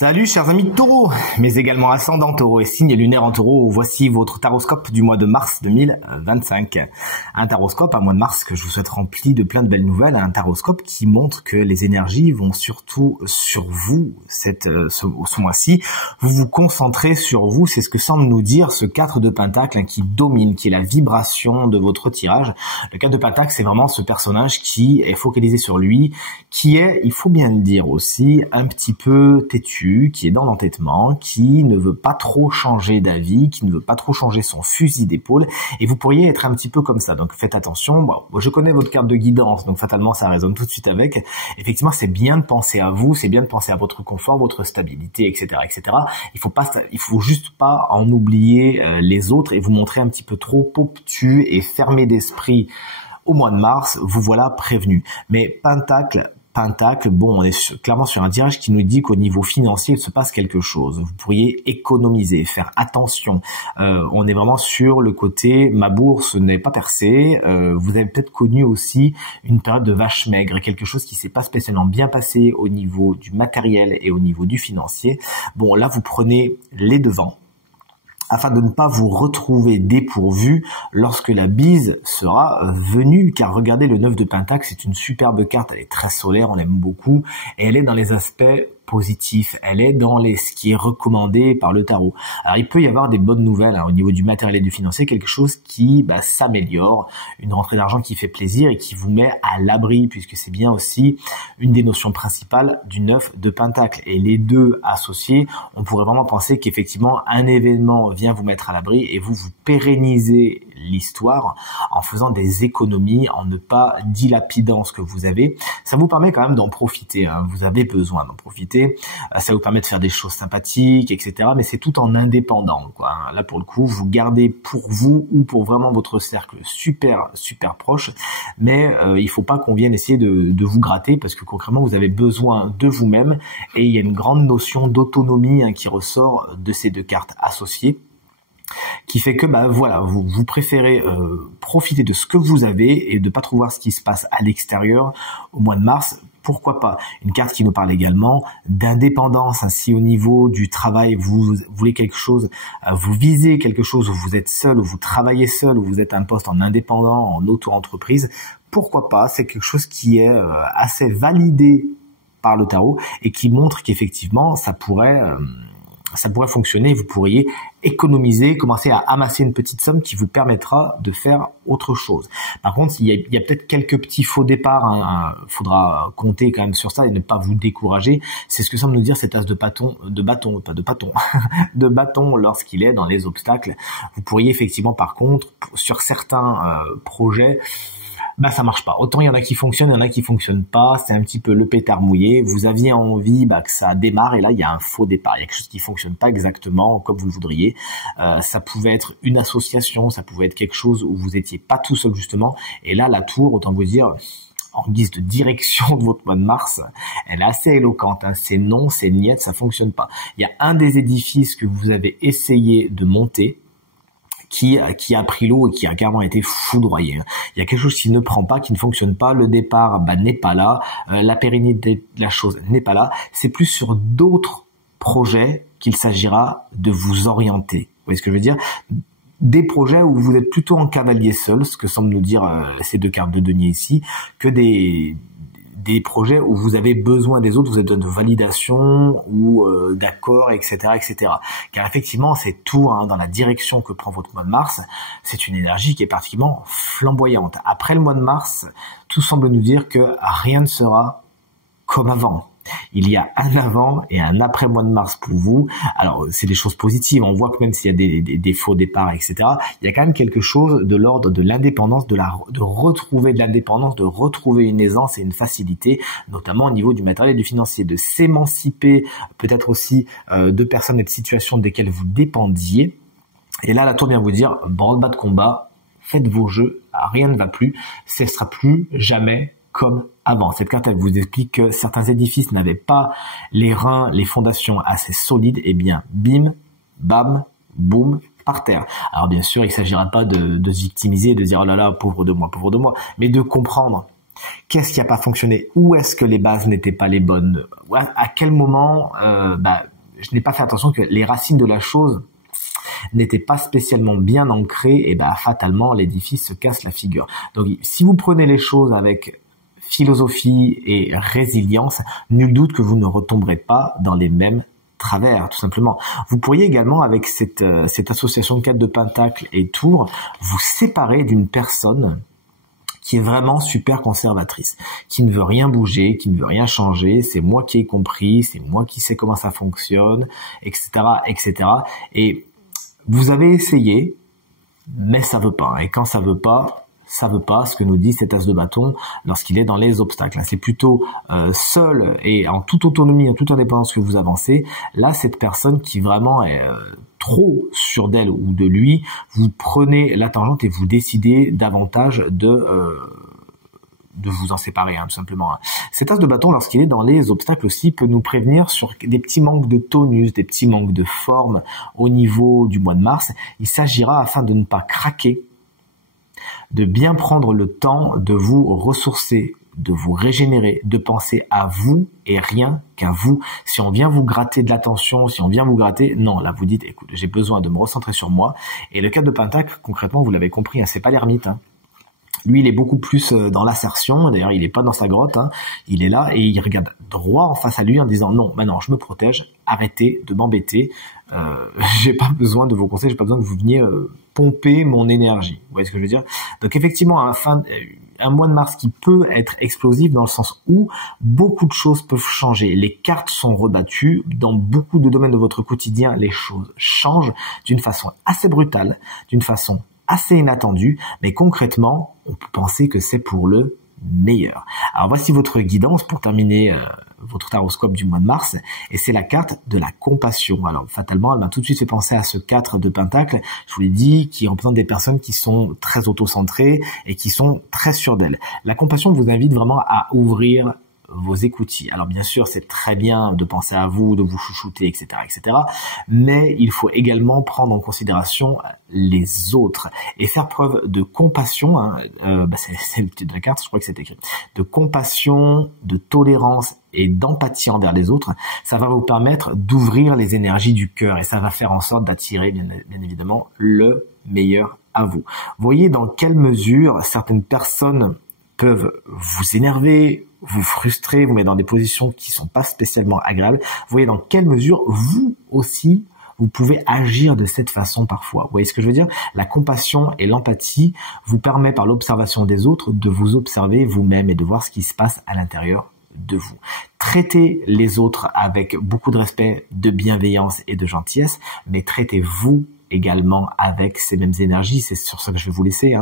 Salut chers amis de Taureau, mais également ascendant Taureau et signe lunaire en Taureau. Voici votre taroscope du mois de mars 2025. Un taroscope, un mois de mars que je vous souhaite rempli de plein de belles nouvelles. Un taroscope qui montre que les énergies vont surtout sur vous ce mois-ci. Vous vous concentrez sur vous, c'est ce que semble nous dire ce 4 de Pentacle qui domine, qui est la vibration de votre tirage. Le 4 de Pentacle, c'est vraiment ce personnage qui est focalisé sur lui, qui est, il faut bien le dire aussi, un petit peu têtu, qui est dans l'entêtement, qui ne veut pas trop changer d'avis, qui ne veut pas trop changer son fusil d'épaule, et vous pourriez être un petit peu comme ça. Donc faites attention. Bon, je connais votre carte de guidance, donc fatalement ça résonne tout de suite avec. Effectivement, c'est bien de penser à vous, c'est bien de penser à votre confort, votre stabilité, etc., etc. Il faut juste pas en oublier les autres et vous montrer un petit peu trop obtus et fermé d'esprit au mois de mars. Vous voilà prévenu. Mais Pentacle, bon, on est clairement sur un tirage qui nous dit qu'au niveau financier, il se passe quelque chose. Vous pourriez économiser, faire attention. On est vraiment sur le côté, ma bourse n'est pas percée. Vous avez peut-être connu aussi une période de vache maigre, quelque chose qui s'est pas spécialement bien passé au niveau du matériel et au niveau du financier. Bon, là, vous prenez les devants, afin de ne pas vous retrouver dépourvu lorsque la bise sera venue. Car regardez, le 9 de Pentacle, c'est une superbe carte, elle est très solaire, on l'aime beaucoup, et elle est dans les aspects positif, elle est dans ce qui est recommandé par le tarot. Alors il peut y avoir des bonnes nouvelles au niveau du matériel et du financier, quelque chose qui s'améliore, une rentrée d'argent qui fait plaisir et qui vous met à l'abri, puisque c'est bien aussi une des notions principales du 9 de Pentacle. Et les deux associés, on pourrait vraiment penser qu'effectivement un événement vient vous mettre à l'abri et vous pérennisez l'histoire en faisant des économies, en ne pas dilapidant ce que vous avez. Ça vous permet quand même d'en profiter, vous avez besoin d'en profiter. Ça vous permet de faire des choses sympathiques, etc. Mais c'est tout en indépendant, quoi. Là, pour le coup, vous gardez pour vous ou pour vraiment votre cercle super proche. Mais il faut pas qu'on vienne essayer de vous gratter, parce que concrètement, vous avez besoin de vous-même. Et il y a une grande notion d'autonomie qui ressort de ces deux cartes associées, qui fait que voilà, vous préférez profiter de ce que vous avez et de pas trop voir ce qui se passe à l'extérieur au mois de mars. Pourquoi pas? Une carte qui nous parle également d'indépendance. Si au niveau du travail, vous voulez quelque chose, vous visez quelque chose où vous êtes seul, où vous travaillez seul, où vous êtes un poste en indépendant, en auto-entreprise, pourquoi pas? C'est quelque chose qui est assez validé par le tarot et qui montre qu'effectivement ça pourrait fonctionner. Vous pourriez économiser, commencer à amasser une petite somme qui vous permettra de faire autre chose. Par contre, il y a peut-être quelques petits faux départs. Faudra compter quand même sur ça et ne pas vous décourager. C'est ce que semble nous dire cet as de bâton lorsqu'il est dans les obstacles. Vous pourriez effectivement, par contre, sur certains projets, ça marche pas. Autant il y en a qui fonctionnent, il y en a qui fonctionnent pas. C'est un petit peu le pétard mouillé. Vous aviez envie que ça démarre et là il y a un faux départ. Il y a quelque chose qui fonctionne pas exactement comme vous le voudriez. Ça pouvait être une association, ça pouvait être quelque chose où vous étiez pas tout seul justement. Et là la tour, autant vous dire, en guise de direction de votre mois de mars, elle est assez éloquente. C'est non, c'est niet, ça fonctionne pas. Il y a un des édifices que vous avez essayé de monter qui a pris l'eau et qui a carrément été foudroyé. Il y a quelque chose qui ne prend pas, qui ne fonctionne pas, le départ n'est pas là, la pérennité de la chose n'est pas là. C'est plus sur d'autres projets qu'il s'agira de vous orienter. Vous voyez ce que je veux dire? Des projets où vous êtes plutôt en cavalier seul, ce que semblent nous dire ces deux cartes de denier ici, que des projets où vous avez besoin des autres, vous avez besoin de validation ou d'accord, etc., etc. Car effectivement, c'est tout dans la direction que prend votre mois de mars. C'est une énergie qui est particulièrement flamboyante. Après le mois de mars, tout semble nous dire que rien ne sera comme avant. Il y a un avant et un après mois de mars pour vous. Alors, c'est des choses positives. On voit que même s'il y a des faux départs, etc., il y a quand même quelque chose de l'ordre de l'indépendance, de retrouver de l'indépendance, de retrouver une aisance et une facilité, notamment au niveau du matériel et du financier, de s'émanciper peut-être aussi de personnes et de situations desquelles vous dépendiez. Et là, la tour vient vous dire, branle-bas de combat, faites vos jeux, rien ne va plus, ce sera plus jamais comme avant. Cette carte, elle vous explique que certains édifices n'avaient pas les reins, les fondations assez solides, et bien, bim, bam, boum, par terre. Alors bien sûr, il ne s'agira pas de se victimiser, de dire oh là là, pauvre de moi, mais de comprendre Qu'est-ce qui n'a pas fonctionné? Où est-ce que les bases n'étaient pas les bonnes? À quel moment je n'ai pas fait attention que les racines de la chose n'étaient pas spécialement bien ancrées, et fatalement l'édifice se casse la figure. Donc si vous prenez les choses avec philosophie et résilience, nul doute que vous ne retomberez pas dans les mêmes travers, tout simplement. Vous pourriez également, avec cette association de 4 de Pentacle et Tour, vous séparer d'une personne qui est vraiment super conservatrice, qui ne veut rien bouger, qui ne veut rien changer, c'est moi qui ai compris, c'est moi qui sais comment ça fonctionne, etc., etc. Et vous avez essayé, mais ça veut pas. Et quand ça veut pas, ce que nous dit cet as de bâton lorsqu'il est dans les obstacles. C'est plutôt seul et en toute autonomie, en toute indépendance que vous avancez. Là, cette personne qui vraiment est trop sûre d'elle ou de lui, vous prenez la tangente et vous décidez davantage de vous en séparer, tout simplement. Cet as de bâton, lorsqu'il est dans les obstacles aussi, peut nous prévenir sur des petits manques de tonus, des petits manques de forme au niveau du mois de mars. Il s'agira, afin de ne pas craquer, de bien prendre le temps de vous ressourcer, de vous régénérer, de penser à vous et rien qu'à vous. Si on vient vous gratter de l'attention, si on vient vous gratter, non, là vous dites, écoute, j'ai besoin de me recentrer sur moi. Et le 4 de Pentacle, concrètement, vous l'avez compris, c'est pas l'ermite. Lui, il est beaucoup plus dans l'assertion. D'ailleurs, il est pas dans sa grotte. Il est là et il regarde droit en face à lui en disant non, maintenant je me protège. Arrêtez de m'embêter. J'ai pas besoin de vos conseils. J'ai pas besoin que vous veniez pomper mon énergie. Vous voyez ce que je veux dire? Donc effectivement, un mois de mars qui peut être explosif dans le sens où beaucoup de choses peuvent changer. Les cartes sont rebattues. Dans beaucoup de domaines de votre quotidien, les choses changent d'une façon assez brutale, d'une façon assez inattendue, mais concrètement, on peut penser que c'est pour le meilleur. Alors voici votre guidance pour terminer votre taroscope du mois de mars, et c'est la carte de la compassion. Alors fatalement, elle m'a tout de suite fait penser à ce 4 de Pentacle, je vous l'ai dit, qui représente des personnes qui sont très autocentrées et qui sont très sûres d'elles. La compassion vous invite vraiment à ouvrir vos écoutilles. Alors bien sûr, c'est très bien de penser à vous, de vous chouchouter, etc., etc. Mais il faut également prendre en considération les autres et faire preuve de compassion. C'est le titre de la carte, je crois que c'est écrit. De compassion, de tolérance et d'empathie envers les autres. Ça va vous permettre d'ouvrir les énergies du cœur et ça va faire en sorte d'attirer bien évidemment le meilleur à vous. Voyez dans quelle mesure certaines personnes peuvent vous énerver, vous frustrer, vous mettre dans des positions qui sont pas spécialement agréables. Vous voyez dans quelle mesure vous aussi, vous pouvez agir de cette façon parfois. Vous voyez ce que je veux dire? La compassion et l'empathie vous permet par l'observation des autres de vous observer vous-même et de voir ce qui se passe à l'intérieur de vous. Traitez les autres avec beaucoup de respect, de bienveillance et de gentillesse, mais traitez-vous également avec ces mêmes énergies. C'est sur ça que je vais vous laisser.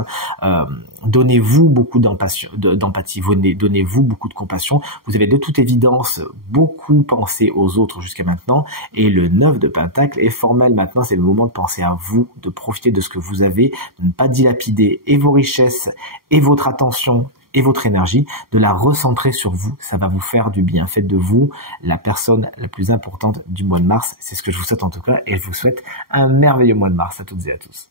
Donnez-vous beaucoup d'empathie, donnez-vous beaucoup de compassion. Vous avez de toute évidence beaucoup pensé aux autres jusqu'à maintenant, et le 9 de Pentacle est formel maintenant. C'est le moment de penser à vous, de profiter de ce que vous avez, de ne pas dilapider et vos richesses et votre attention et votre énergie, de la recentrer sur vous. Ça va vous faire du bien. Faites de vous la personne la plus importante du mois de mars. C'est ce que je vous souhaite en tout cas, et je vous souhaite un merveilleux mois de mars à toutes et à tous.